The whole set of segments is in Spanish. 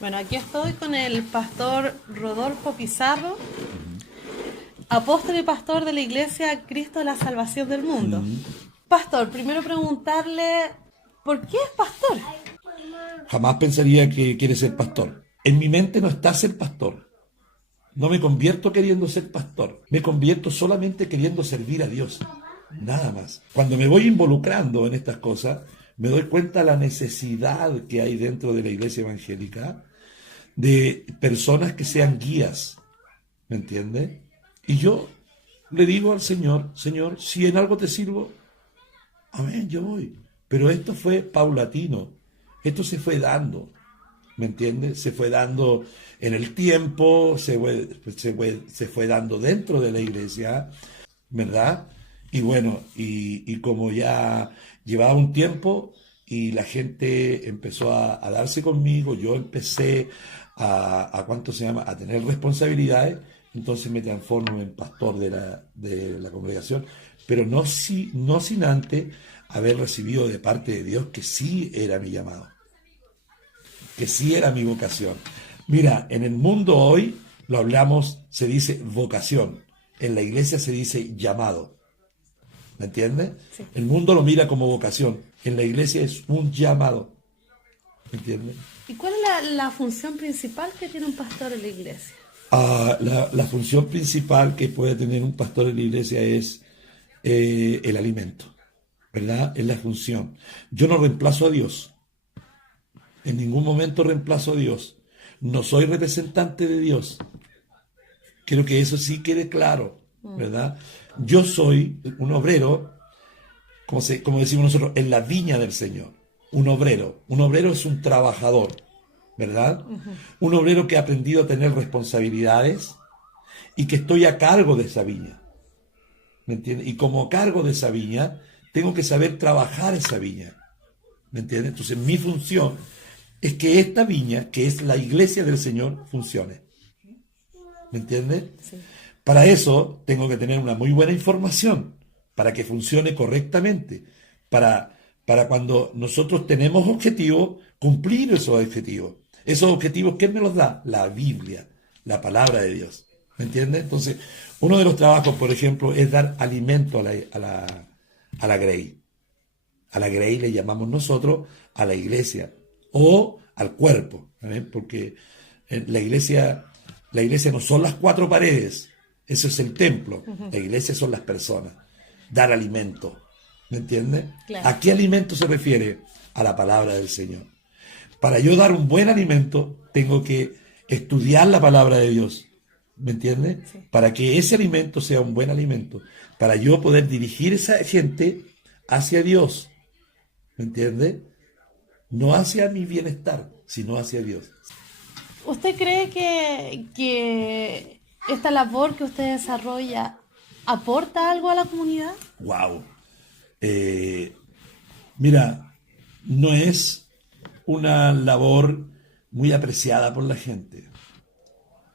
Bueno, aquí estoy con el pastor Rodolfo Pizarro, apóstol y pastor de la Iglesia Cristo de la Salvación del Mundo. Pastor, primero preguntarle, ¿por qué es pastor? Jamás pensaría que quiere ser pastor. En mi mente no está ser pastor. No me convierto queriendo ser pastor. Me convierto solamente queriendo servir a Dios. Nada más. Cuando me voy involucrando en estas cosas, me doy cuenta de la necesidad que hay dentro de la iglesia evangélica de personas que sean guías. ¿Me entiende? Y yo le digo al Señor, Señor, si en algo te sirvo, amén, yo voy. Pero esto fue paulatino. Esto se fue dando. ¿Me entiendes? Se fue dando en el tiempo, se fue dando dentro de la iglesia, ¿verdad? Y bueno, y como ya llevaba un tiempo y la gente empezó a darse conmigo, yo empecé ¿cuánto se llama? A tener responsabilidades, entonces me transformo en pastor de la congregación, pero no sin antes haber recibido de parte de Dios que sí era mi llamado, que sí era mi vocación. Mira, en el mundo hoy lo hablamos, se dice vocación, en la iglesia se dice llamado, ¿me entiendes? Sí. El mundo lo mira como vocación, en la iglesia es un llamado, ¿me entiendes? ¿Y cuál es la función principal que tiene un pastor en la iglesia? La función principal que puede tener un pastor en la iglesia es el alimento, ¿verdad? Es la función. Yo no reemplazo a Dios, en ningún momento reemplazo a Dios. No soy representante de Dios. Quiero que eso sí quede claro, ¿verdad? Yo soy un obrero, como decimos nosotros, en la viña del Señor. Un obrero. Un obrero es un trabajador, ¿verdad? Un obrero que ha aprendido a tener responsabilidades y que estoy a cargo de esa viña, ¿me entiendes? Y como a cargo de esa viña, tengo que saber trabajar esa viña, ¿me entiendes? Entonces mi función es que esta viña, que es la iglesia del Señor, funcione, ¿me entiendes? Sí. Para eso tengo que tener una muy buena información, para que funcione correctamente, para cuando nosotros tenemos objetivos, cumplir esos objetivos. Esos objetivos, ¿quién me los da? La Biblia, la palabra de Dios, ¿me entiendes? Entonces, uno de los trabajos, por ejemplo, es dar alimento a la grey. A la grey le llamamos nosotros a la iglesia o al cuerpo, ¿vale? Porque la iglesia no son las cuatro paredes, eso es el templo. La iglesia son las personas. Dar alimento, ¿me entiendes? Claro. ¿A qué alimento se refiere? A la palabra del Señor. Para yo dar un buen alimento, tengo que estudiar la palabra de Dios, ¿me entiendes? Sí. Para que ese alimento sea un buen alimento, para yo poder dirigir esa gente hacia Dios, ¿me entiendes? No hacia mi bienestar, sino hacia Dios. ¿Usted cree que esta labor que usted desarrolla aporta algo a la comunidad? ¡Wow! Mira, no es una labor muy apreciada por la gente,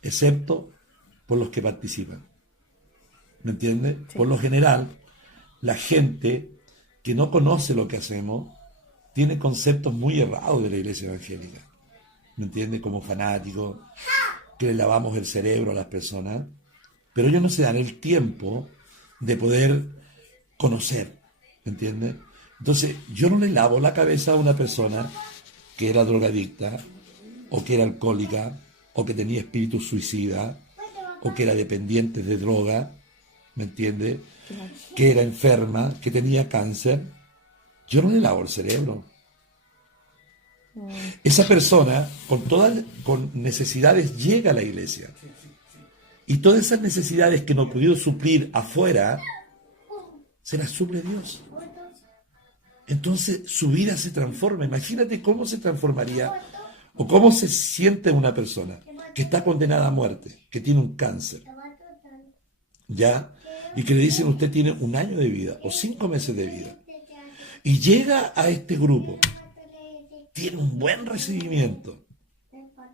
excepto por los que participan. ¿Me entiendes? Sí. Por lo general, la gente que no conoce lo que hacemos tiene conceptos muy errados de la iglesia evangélica. ¿Me entiendes? Como fanáticos, que le lavamos el cerebro a las personas, pero ellos no se dan el tiempo de poder conocer. ¿Me entiendes? Entonces, yo no le lavo la cabeza a una persona que era drogadicta, o que era alcohólica, o que tenía espíritu suicida, o que era dependiente de droga, ¿me entiendes? Que era enferma, que tenía cáncer. Yo no le lavo el cerebro. Esa persona, con necesidades, llega a la iglesia. Y todas esas necesidades que no ha podido suplir afuera, se las suple Dios. Entonces su vida se transforma. Imagínate cómo se transformaría o cómo se siente una persona que está condenada a muerte, que tiene un cáncer, ¿ya? Y que le dicen, usted tiene 1 año de vida o 5 meses de vida. Y llega a este grupo, tiene un buen recibimiento,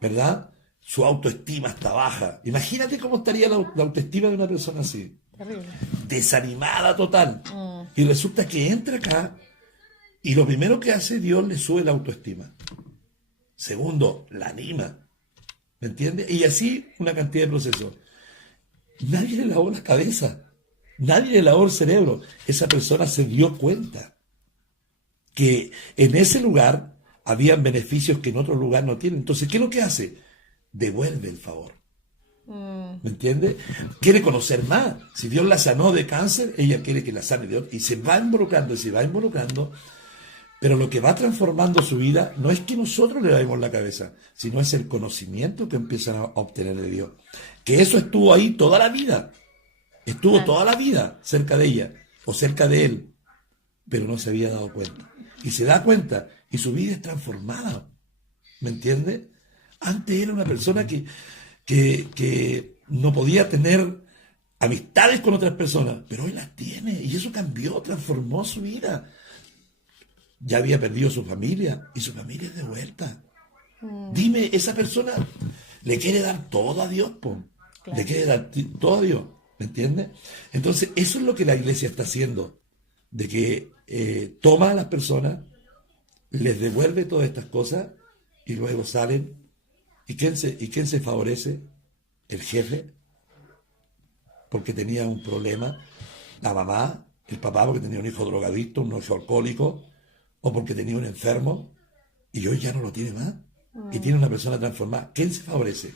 ¿verdad? Su autoestima está baja. Imagínate cómo estaría la autoestima de una persona así. Terrible. Desanimada total. Y resulta que entra acá y lo primero que hace, Dios le sube la autoestima. Segundo, la anima. ¿Me entiendes? Y así una cantidad de procesos. Nadie le lavó la cabeza. Nadie le lavó el cerebro. Esa persona se dio cuenta que en ese lugar habían beneficios que en otro lugar no tienen. Entonces, ¿qué es lo que hace? Devuelve el favor. ¿Me entiendes? Quiere conocer más. Si Dios la sanó de cáncer, ella quiere que la sane de otro. Y se va involucrando, y se va involucrando. Pero lo que va transformando su vida no es que nosotros le lavemos la cabeza, sino es el conocimiento que empiezan a obtener de Dios. Que eso estuvo ahí toda la vida. Estuvo toda la vida cerca de ella o cerca de él, pero no se había dado cuenta. Y se da cuenta y su vida es transformada. ¿Me entiendes? Antes era una persona que no podía tener amistades con otras personas, pero hoy las tiene y eso cambió, transformó su vida. Ya había perdido su familia y su familia es de vuelta. Dime, esa persona le quiere dar todo a Dios, po. Claro. Le quiere dar todo a Dios, ¿me entiendes? Entonces, eso es lo que la iglesia está haciendo, de que toma a las personas, les devuelve todas estas cosas y luego salen. ¿Y quién se favorece? El jefe, porque tenía un problema, la mamá, el papá, porque tenía un hijo drogadicto, un hijo alcohólico, o porque tenía un enfermo y hoy ya no lo tiene más y tiene una persona transformada. ¿Quién se favorece?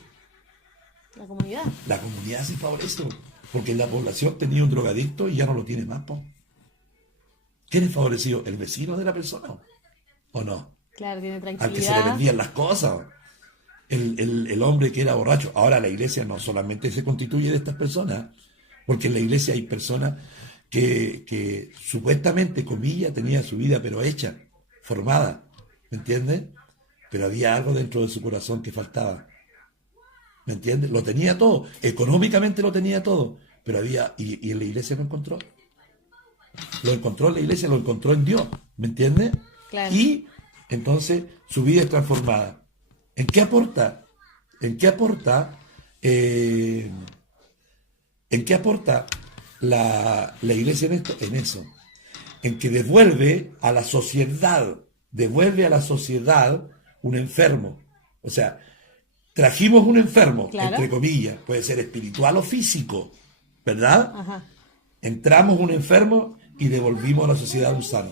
La comunidad. La comunidad se favorece porque la población tenía un drogadicto y ya no lo tiene más, po. ¿Quién es favorecido? ¿El vecino de la persona o no? Claro, tiene tranquilidad. Al que se le vendían las cosas. El hombre que era borracho. Ahora la iglesia no solamente se constituye de estas personas, porque en la iglesia hay personas que supuestamente, comillas, tenía su vida pero hecha, formada, ¿me entiendes? Pero había algo dentro de su corazón que faltaba, ¿me entiendes? Lo tenía todo, económicamente lo tenía todo, pero había, y en la iglesia lo encontró en la iglesia, lo encontró en Dios, ¿me entiendes? Claro. Y entonces su vida es transformada. ¿En qué aporta? ¿En qué aporta? ¿En qué aporta la iglesia en esto? En eso. En que devuelve a la sociedad un enfermo. O sea, trajimos un enfermo, claro, entre comillas, puede ser espiritual o físico, ¿verdad? Ajá. Entramos un enfermo y devolvimos a la sociedad un sano.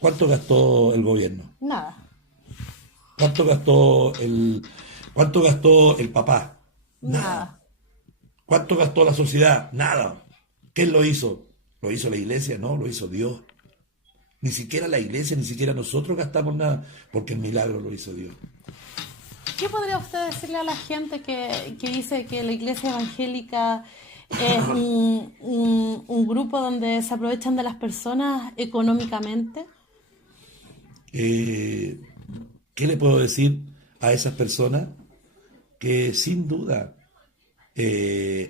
¿Cuánto gastó el gobierno? Nada. ¿Cuánto gastó el papá? Nada. ¿Cuánto gastó la sociedad? Nada. ¿Quién lo hizo? ¿Lo hizo la iglesia? No, lo hizo Dios. Ni siquiera la iglesia, ni siquiera nosotros gastamos nada, porque el milagro lo hizo Dios. ¿Qué podría usted decirle a la gente que dice que la iglesia evangélica es un grupo donde se aprovechan de las personas económicamente? ¿Qué le puedo decir a esas personas? Que sin duda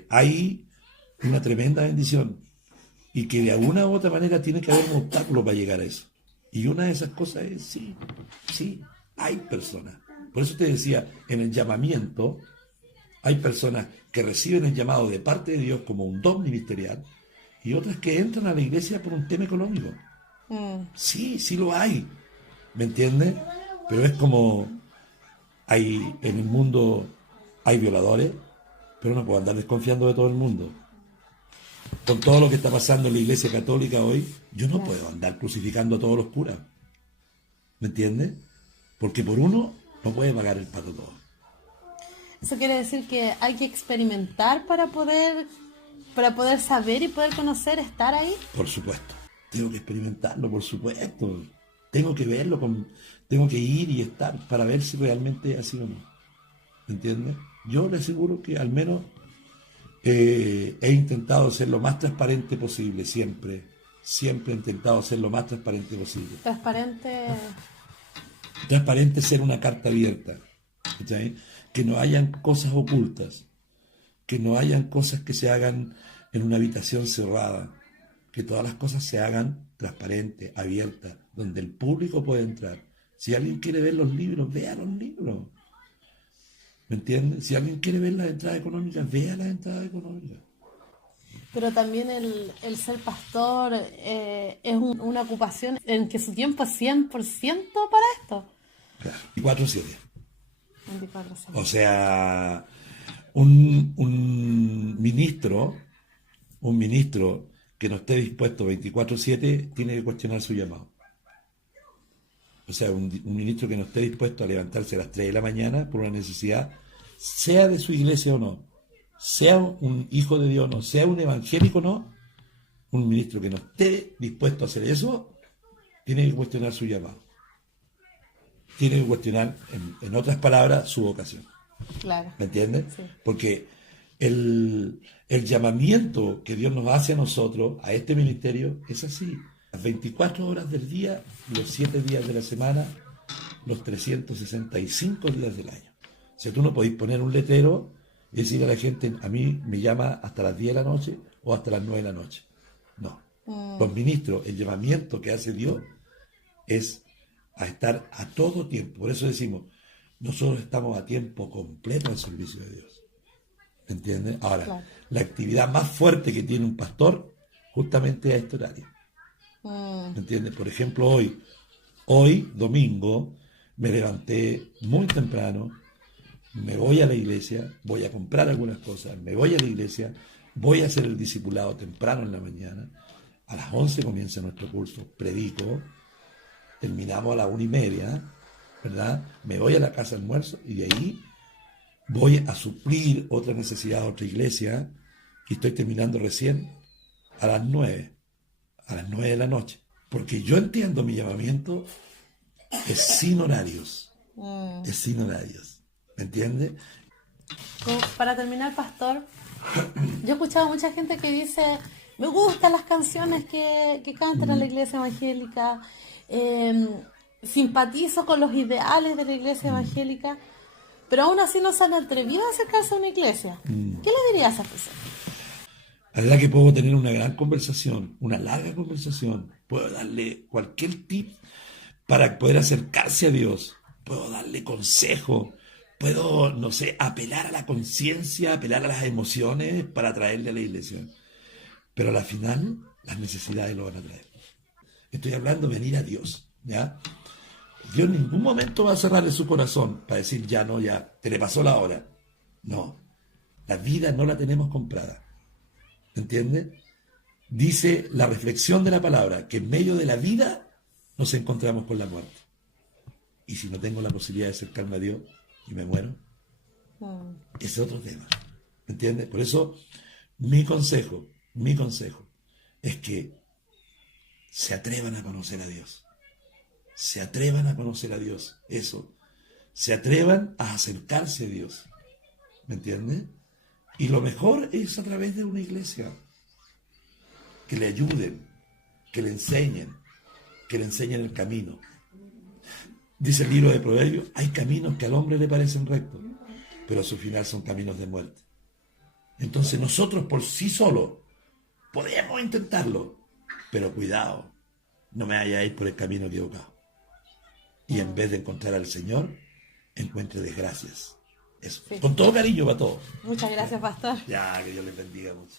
hay una tremenda bendición y que de alguna u otra manera tiene que haber un obstáculo para llegar a eso. Y una de esas cosas es, sí, hay personas. Por eso te decía, en el llamamiento hay personas que reciben el llamado de parte de Dios como un don ministerial y otras que entran a la iglesia por un tema económico. Sí lo hay, ¿me entiendes? Pero es como en el mundo hay violadores, pero no puedo andar desconfiando de todo el mundo. Con todo lo que está pasando en la iglesia católica hoy, yo no puedo andar crucificando a todos los curas. ¿Me entiendes? Porque por uno no puede pagar el pato todo. Eso quiere decir que hay que experimentar para poder saber y poder conocer, estar ahí. Por supuesto. Tengo que experimentarlo, por supuesto. Tengo que verlo, tengo que ir y estar para ver si realmente es así o no. ¿Me entiendes? Yo le aseguro que al menos he intentado ser lo más transparente posible, siempre he intentado ser lo más transparente posible. Transparente, ser una carta abierta, ¿sí? Que no hayan cosas ocultas, que no hayan cosas que se hagan en una habitación cerrada, que todas las cosas se hagan transparentes, abiertas, donde el público puede entrar. Si alguien quiere ver los libros, vea los libros. ¿Me entiendes? Si alguien quiere ver las entradas económicas, vea las entradas económicas. Pero también el ser pastor es una ocupación en que su tiempo es 100% para esto. Claro. 24/7. 24/7. O sea, un ministro que no esté dispuesto 24/7 tiene que cuestionar su llamado. O sea, un ministro que no esté dispuesto a levantarse a las 3 de la mañana por una necesidad, sea de su iglesia o no, sea un hijo de Dios o no, sea un evangélico o no, un ministro que no esté dispuesto a hacer eso, tiene que cuestionar su llamado. Tiene que cuestionar, en otras palabras, su vocación. Claro. ¿Me entiendes? Sí. Porque el llamamiento que Dios nos hace a nosotros, a este ministerio, es así. Las 24 horas del día, los 7 días de la semana, los 365 días del año. O sea, tú no podés poner un letrero y decirle a la gente, a mí me llama hasta las 10 de la noche o hasta las 9 de la noche. No. Los ministros, el llamamiento que hace Dios es a estar a todo tiempo. Por eso decimos, nosotros estamos a tiempo completo al servicio de Dios. ¿Me entiendes? Ahora, Claro. la actividad más fuerte que tiene un pastor justamente es este horario. ¿Me entiendes? Por ejemplo, hoy, domingo, me levanté muy temprano, me voy a la iglesia, voy a comprar algunas cosas, me voy a la iglesia, voy a hacer el discipulado temprano en la mañana, a las 11 comienza nuestro curso, predico, terminamos a las 1:30, ¿verdad? Me voy a la casa de almuerzo y de ahí voy a suplir otra necesidad de otra iglesia y estoy terminando recién a las 9 de la noche. Porque yo entiendo mi llamamiento es sin horarios. Es sin horarios. ¿Me entiendes? Para terminar, pastor, yo he escuchado a mucha gente que dice, me gustan las canciones que cantan en la iglesia evangélica, simpatizo con los ideales de la iglesia evangélica, pero aún así no se han atrevido a acercarse a una iglesia. ¿Qué le dirías a esa persona? La verdad que puedo tener una gran conversación, una larga conversación. Puedo darle cualquier tip para poder acercarse a Dios. Puedo darle consejo. Puedo, no sé, apelar a la conciencia, apelar a las emociones para traerle a la iglesia. Pero al final, las necesidades lo van a traer. Estoy hablando de venir a Dios, ¿ya? Dios en ningún momento va a cerrarle su corazón para decir, ya no, ya, te le pasó la hora. No, la vida no la tenemos comprada. ¿Entiendes? Dice la reflexión de la palabra que en medio de la vida nos encontramos con la muerte. Y si no tengo la posibilidad de acercarme a Dios y me muero, ese es otro tema. ¿Me entiendes? Por eso mi consejo es que se atrevan a conocer a Dios. Se atrevan a conocer a Dios. Eso. Se atrevan a acercarse a Dios. ¿Me entiendes? Y lo mejor es a través de una iglesia. Que le ayuden, que le enseñen el camino. Dice el libro de Proverbios, hay caminos que al hombre le parecen rectos, pero a su final son caminos de muerte. Entonces nosotros por sí solos podemos intentarlo, pero cuidado, no me vaya a ir por el camino equivocado. Y en vez de encontrar al Señor, encuentre desgracias. Eso. Sí. Con todo cariño para todos. Muchas gracias, pastor. Ya, que Dios les bendiga mucho.